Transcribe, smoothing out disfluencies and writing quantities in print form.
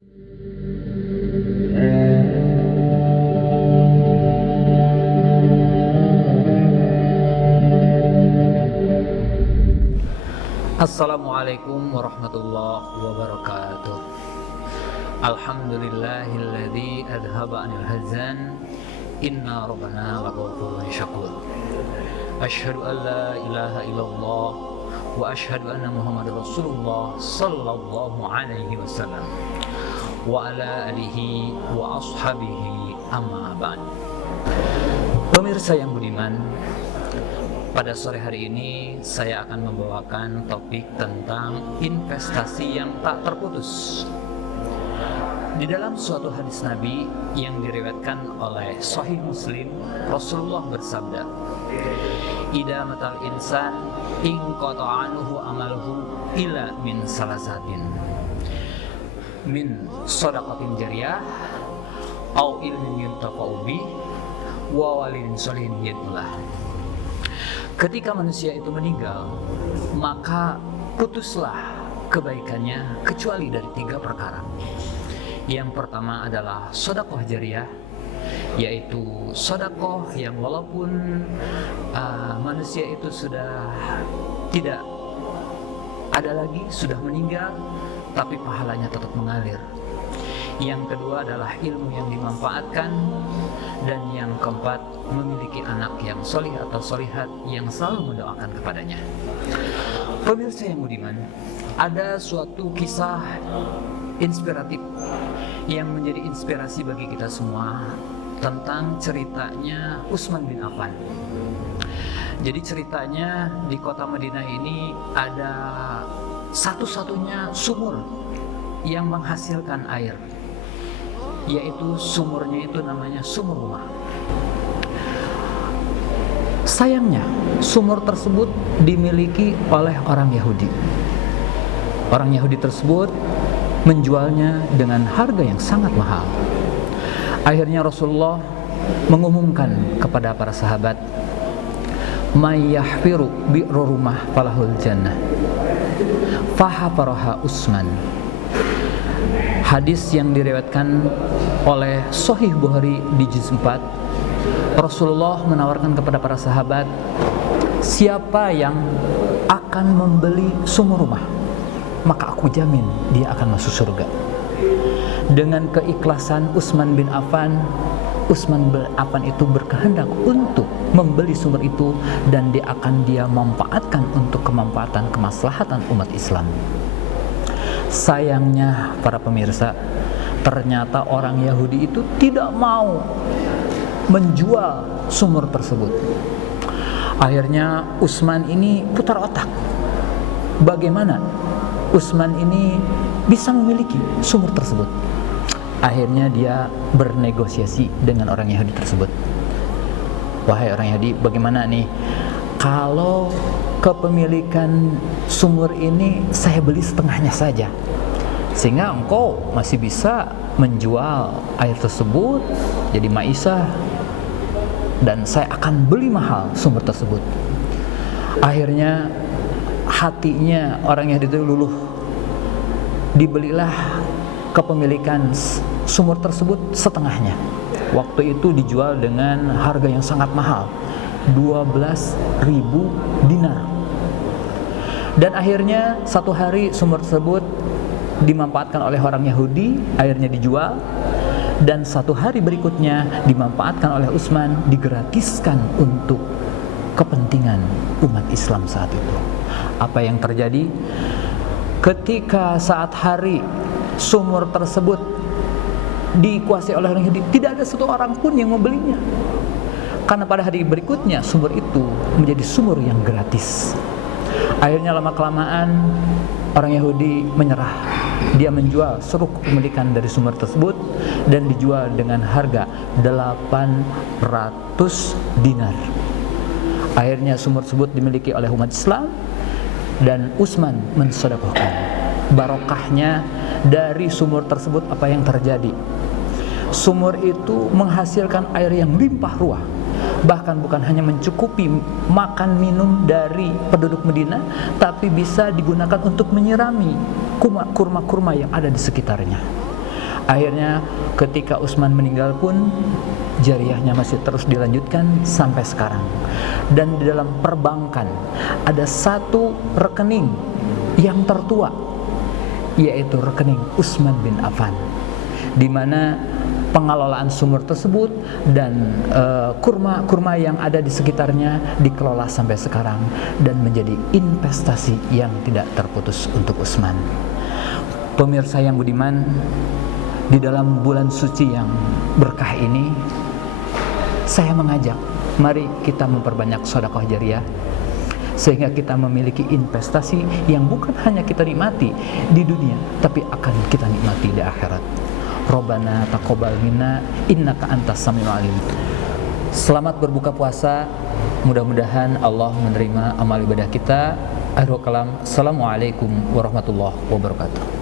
Assalamualaikum warahmatullahi wabarakatuh. Alhamdulillahilladzi adhaba 'anil hazan. Inna rabbana laghafurun syakur. Asyhadu an la ilaha illallah wa asyhadu anna Muhammadar Rasulullah sallallahu alaihi wasallam wa ala alihi wa ashabihi amma ba'd. Pemirsa yang budiman, pada sore hari ini saya akan membawakan topik tentang investasi yang tak terputus. Di dalam suatu hadis Nabi yang diriwayatkan oleh Sahih Muslim, Rasulullah bersabda, "Idza matal insan in qata'anuhu amaluhu ila min salasatin, min shadaqatin jariyah au ilmin yuntafa'u bih wa walidin sholihin yad'ulah." Ketika manusia itu meninggal, maka putuslah kebaikannya kecuali dari 3 perkara. Yang pertama adalah sedekah jariyah, yaitu sedekah yang walaupun manusia itu sudah tidak ada lagi, sudah meninggal, tapi pahalanya tetap mengalir. Yang kedua adalah ilmu yang dimanfaatkan, dan yang keempat memiliki anak yang solih atau solihat yang selalu mendoakan kepadanya. Pemirsa yang budiman, ada suatu kisah inspiratif yang menjadi inspirasi bagi kita semua tentang ceritanya Utsman bin Affan. Jadi ceritanya di kota Madinah ini ada satu-satunya sumur yang menghasilkan air, yaitu sumurnya itu namanya sumur rumah. Sayangnya sumur tersebut dimiliki oleh orang Yahudi. Orang Yahudi tersebut menjualnya dengan harga yang sangat mahal. Akhirnya Rasulullah mengumumkan kepada para sahabat, "May yahfiru bi'ru rumah falahul jannah." Fahafaraha Utsman. Hadis yang diriwayatkan oleh Sahih Bukhari di juz 4, Rasulullah menawarkan kepada para sahabat, siapa yang akan membeli sumur rumah, maka aku jamin dia akan masuk surga. Dengan keikhlasan Utsman bin Affan itu berkehendak untuk membeli sumur itu, dan dia akan manfaatkan untuk kemaslahatan umat Islam. Sayangnya para pemirsa, ternyata orang Yahudi itu tidak mau menjual sumur tersebut. Akhirnya Utsman ini putar otak, bagaimana Utsman ini bisa memiliki sumur tersebut. Akhirnya dia bernegosiasi dengan orang Yahudi tersebut. "Wahai orang Yahudi, bagaimana nih kalau kepemilikan sumur ini saya beli setengahnya saja, sehingga engkau masih bisa menjual air tersebut jadi maisah, dan saya akan beli mahal sumur tersebut." Akhirnya hatinya orang Yahudi itu luluh. Dibelilah kepemilikan sumur tersebut setengahnya. Waktu itu dijual dengan harga yang sangat mahal, 12.000 dinar. Dan akhirnya satu hari sumur tersebut dimanfaatkan oleh orang Yahudi, akhirnya dijual. Dan satu hari berikutnya dimanfaatkan oleh Utsman, digratiskan untuk kepentingan umat Islam saat itu. Apa yang terjadi? Ketika saat hari sumur tersebut dikuasai oleh orang Yahudi, tidak ada satu orang pun yang membelinya. Karena pada hari berikutnya sumur itu menjadi sumur yang gratis. Akhirnya lama-kelamaan orang Yahudi menyerah. Dia menjual seluruh kepemilikan dari sumur tersebut, dan dijual dengan harga 800 dinar. Akhirnya sumur tersebut dimiliki oleh umat Islam, dan Utsman mensedekahkan. Barokahnya dari sumur tersebut apa yang terjadi? Sumur itu menghasilkan air yang limpah ruah. Bahkan bukan hanya mencukupi makan minum dari penduduk Madinah, tapi bisa digunakan untuk menyirami kurma-kurma yang ada di sekitarnya. Akhirnya ketika Utsman meninggal pun jariyahnya masih terus dilanjutkan sampai sekarang. Dan di dalam perbankan ada satu rekening yang tertua, yaitu rekening Utsman bin Affan, di mana pengelolaan sumur tersebut dan kurma-kurma yang ada di sekitarnya dikelola sampai sekarang dan menjadi investasi yang tidak terputus untuk Utsman. Pemirsa yang budiman, di dalam bulan suci yang berkah ini, saya mengajak, mari kita memperbanyak sedekah jariyah, sehingga kita memiliki investasi yang bukan hanya kita nikmati di dunia, tapi akan kita nikmati di akhirat. Rabbana taqabbal minna innaka antas samiul alim. Selamat berbuka puasa. Mudah-mudahan Allah menerima amal ibadah kita. Akhirul kalam. Assalamualaikum warahmatullahi wabarakatuh.